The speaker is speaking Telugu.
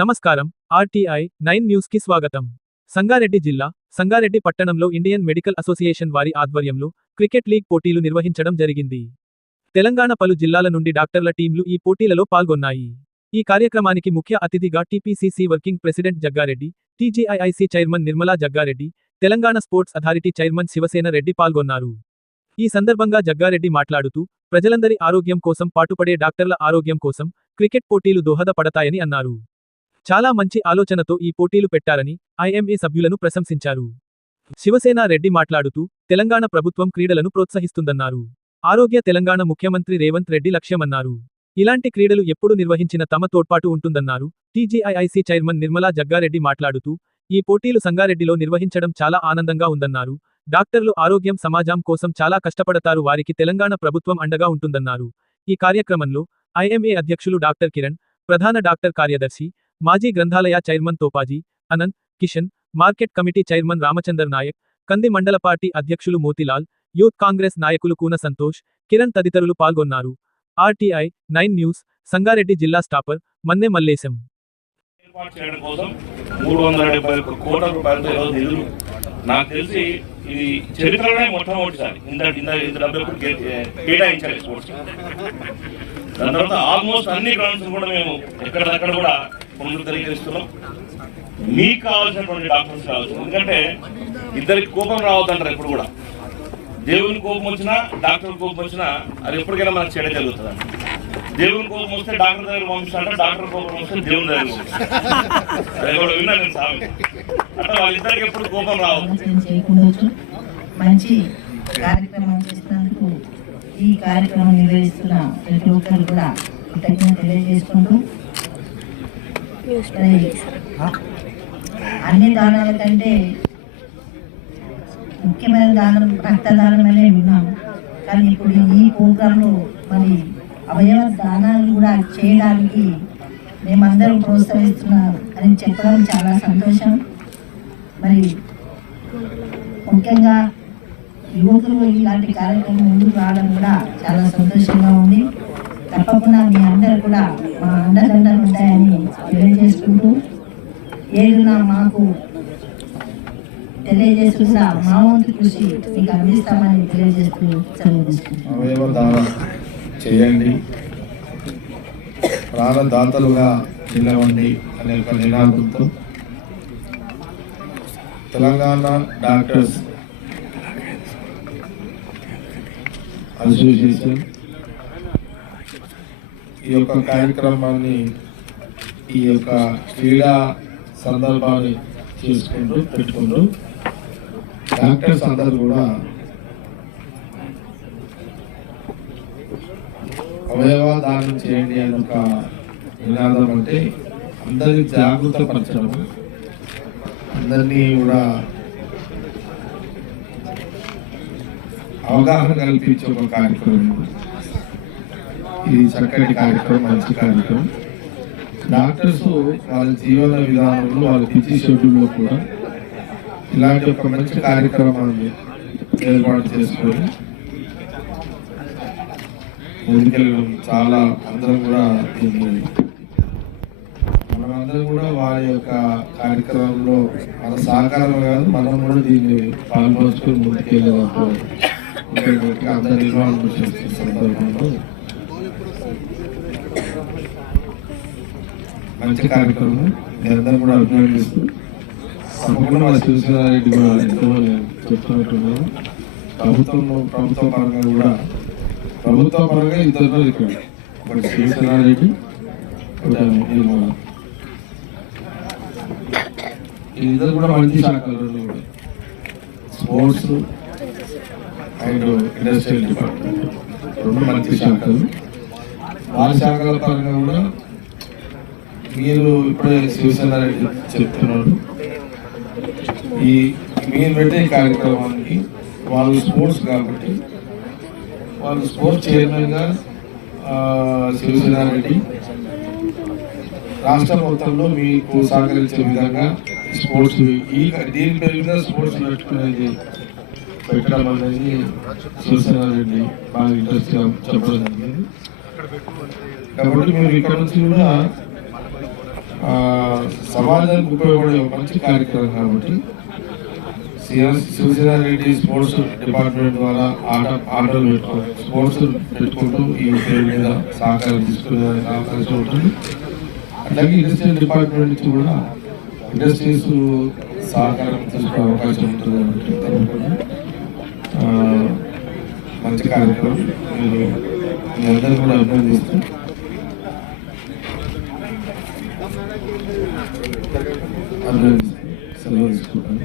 నమస్కారం. ఆర్టీఐ 9 న్యూస్ కి స్వాగతం. సంగారెడ్డి జిల్లా సంగారెడ్డి పట్టణంలో ఇండియన్ మెడికల్ అసోసియేషన్ వారి ఆధ్వర్యంలో క్రికెట్ లీగ్ పోటీలు నిర్వహించడం జరిగింది. తెలంగాణ పలు జిల్లాల నుండి డాక్టర్ల టీంలు ఈ పోటీలలో పాల్గొన్నాయి. ఈ కార్యక్రమానికి ముఖ్య అతిథిగా TPCC working president Jaggareddy, TGIIC chairman Nirmala Jaggareddy, Telangana sports authority chairman Shivasena Reddy పాల్గొన్నారు. ఈ సందర్భంగా జగ్గారెడ్డి మాట్లాడుతూ, ప్రజలందరి ఆరోగ్యం కోసం పాటుపడే డాక్టర్ల ఆరోగ్యం కోసం క్రికెట్ పోటీలు దోహదపడతాయని అన్నారు. చాలా మంచి ఆలోచనతో ఈ పోటీలు పెట్టారని ఐఎంఏ సభ్యులను ప్రశంసించారు. శివసేన రెడ్డి మాట్లాడుతూ, తెలంగాణ ప్రభుత్వం క్రీడలను ప్రోత్సహిస్తుందన్నారు. ఆరోగ్య తెలంగాణ ముఖ్యమంత్రి రేవంత్ రెడ్డి లక్ష్యమన్నారు. ఇలాంటి క్రీడలు ఎప్పుడు నిర్వహించిన తమ తోడ్పాటు ఉంటుందన్నారు. టీజీఐఐసీ చైర్మన్ నిర్మలా జగ్గారెడ్డి మాట్లాడుతూ, ఈ పోటీలు సంగారెడ్డిలో నిర్వహించడం చాలా ఆనందంగా ఉందన్నారు. డాక్టర్లు ఆరోగ్యం సమాజం కోసం చాలా కష్టపడతారు, వారికి తెలంగాణ ప్రభుత్వం అండగా ఉంటుందన్నారు. ఈ కార్యక్రమంలో ఐఎంఏ అధ్యక్షులు డాక్టర్ కిరణ్, ప్రధాన డాక్టర్ కార్యదర్శి, మాజీ గ్రంథాలయ chairman Topaji, Anant, Kishan, market committee chairman Ramachandar Nayak, Kandi మండల పార్టీ అధ్యక్షులు మోతిలాల్, యూత్ కాంగ్రెస్ నాయకులు కూన సంతోష్, కిరణ్ తదితరులు పాల్గొన్నారు. ఆర్టీఐ 9 న్యూస్ సంగారెడ్డి జిల్లా స్టాపర్ మన్నె మల్లేశం. నాకు తెలిసి ఇది చరిత్రలోనే మొట్టమొదటిసారి ఇంత డబ్బు ఎప్పుడు కేటాయించాలి స్పోర్ట్స్. దాని తర్వాత ఆల్మోస్ట్ అన్ని గ్రౌండ్స్ కూడా మేము ఎక్కడక్కడ కూడా ముందుకు తెలియజేస్తున్నాం. మీకు కావాల్సినటువంటి డాక్టర్స్ కావచ్చు, ఎందుకంటే ఇద్దరికి కోపం రావద్దంటారు. ఎప్పుడు కూడా దేవుని కోపం వచ్చినా డాక్టర్ కోపం వచ్చినా అది ఎప్పటికైనా మనకు చెడ జరుగుతుంది. దేవుని కోపం వస్తే డాక్టర్ దగ్గర పంపిస్తాంటే, డాక్టర్ కోపం వస్తే దేవుని దగ్గర పంపిస్తాను కూడా విన్నా నేను సామి. అట్లా వాళ్ళిద్దరికి ఎప్పుడు కోపం రావద్దు. మంచి కార్యక్రమం చేసినందుకు ఈ కార్యక్రమం నిర్వహిస్తున్న ప్రతి ఒక్కరు కూడా కృతజ్ఞత తెలియజేసుకుంటూ, అన్ని దానాల కంటే ముఖ్యమైన దానం రక్తదానం అనే విన్నాం. కానీ ఇప్పుడు ఈ ప్రోగ్రాంలో మరి అవయవ దానాలు కూడా చేయడానికి మేమందరం ప్రోత్సహిస్తున్నాం అని చెప్పడం చాలా సంతోషం. మరి ముఖ్యంగా యువకులు ఇలాంటి కార్యక్రమం ముందుకు రావడం కూడా చాలా సంతోషంగా ఉంది. తప్పకుండా మీ అందరూ కూడా మా అండదండలు ఉంటాయని తెలియజేసుకుంటూ, ఏదైనా మాకు తెలియజేస్తున్నా మా వంతు కృషి మీకు అందిస్తామని తెలియజేస్తూ అవయవదానం చేయండి, ప్రాణదాతలుగా నిలవండి అనే ఒక నినాదంతో తెలంగాణ డాక్టర్స్ అసోసియేషన్ ఈ యొక్క కార్యక్రమాన్ని, ఈ యొక్క క్రీడా సందర్భాన్ని పెట్టుకుంటూ డాక్టర్స్ అందరూ కూడా అవయవ దానం చేయండి అని ఒక నినాదం. అంటే అందరినీ జాగృత పరచడం, అందరినీ కూడా అవగాహన కల్పించే ఒక కార్యక్రమం. ఇది చక్కటి కార్యక్రమం, మంచి కార్యక్రమం. డాక్టర్స్ వాళ్ళ జీవన విధానంలో, వాళ్ళ బిజీ షెడ్యూల్లో కూడా ఇలాంటి ఒక మంచి కార్యక్రమాన్ని ఏర్పాటు చేసుకొని ముందుకెళ్ళడం చాలా అందరం కూడా మనమందరం కూడా వారి యొక్క కార్యక్రమంలో మన సహకారం కాదు, మనం కూడా దీన్ని పాల్పంచుకొని ముందుకెళ్ళేటప్పుడు అందరి నిర్వహణ చేస్తున్న సందర్భంలో మంచి కార్యక్రమం అందరం కూడా అభినందిస్తూ, తప్పకుండా మన శివసేనారెడ్డి కూడా ఎంతో చెప్తున్నట్టున్నాను. ప్రభుత్వ పరంగా కూడా ఇద్దరు ఇక్కడ ఒకటి శివసేనారెడ్డి, ఇద్దరు కూడా మంచి శాఖలు, కూడా స్పోర్ట్స్ అండ్ ఇండస్ట్రియల్ డిపార్ట్మెంట్ రెండు మంచి శాఖలు. వాళ్ళ శాఖల పరంగా కూడా మీరు ఇప్పుడే శివసేనారెడ్డి చెప్తున్నారు. ఈ మీరు పెట్టే కార్యక్రమానికి వాళ్ళు స్పోర్ట్స్ కాబట్టి వాళ్ళు స్పోర్ట్స్ చైర్మన్గా శివసేనారెడ్డి రాష్ట్ర మొత్తంలో మీకు సహకరించే విధంగా స్పోర్ట్స్ దీని పేరు మీద స్పోర్ట్స్ పెట్టుకునేది పెట్టడం అనేది శివసేనారెడ్డి బాగా ఇంట్రెస్ట్గా చెప్పడం జరిగింది. కాబట్టి మీరు ఇక్కడ నుంచి కూడా సమాజానికి ఉపయోగపడే ఒక మంచి కార్యక్రమం కాబట్టి శివసేన రెడ్డి స్పోర్ట్స్ డిపార్ట్మెంట్ ద్వారా ఆటలు పెట్టుకుంటూ స్పోర్ట్స్ పెట్టుకుంటూ ఈ పేరు మీద సహకారం తీసుకునే అవకాశం ఉంటుంది. అట్లాగే ఇండస్ట్రియల్ డిపార్ట్మెంట్ నుంచి కూడా ఇండస్ట్రీస్ సహకారం తీసుకునే అవకాశం ఉంటుంది కాబట్టి తప్పకుండా మంచి కార్యక్రమం. మీరు మీ అందరూ కూడా అభినందిస్తూ సెలవు తీసుకుంటాను.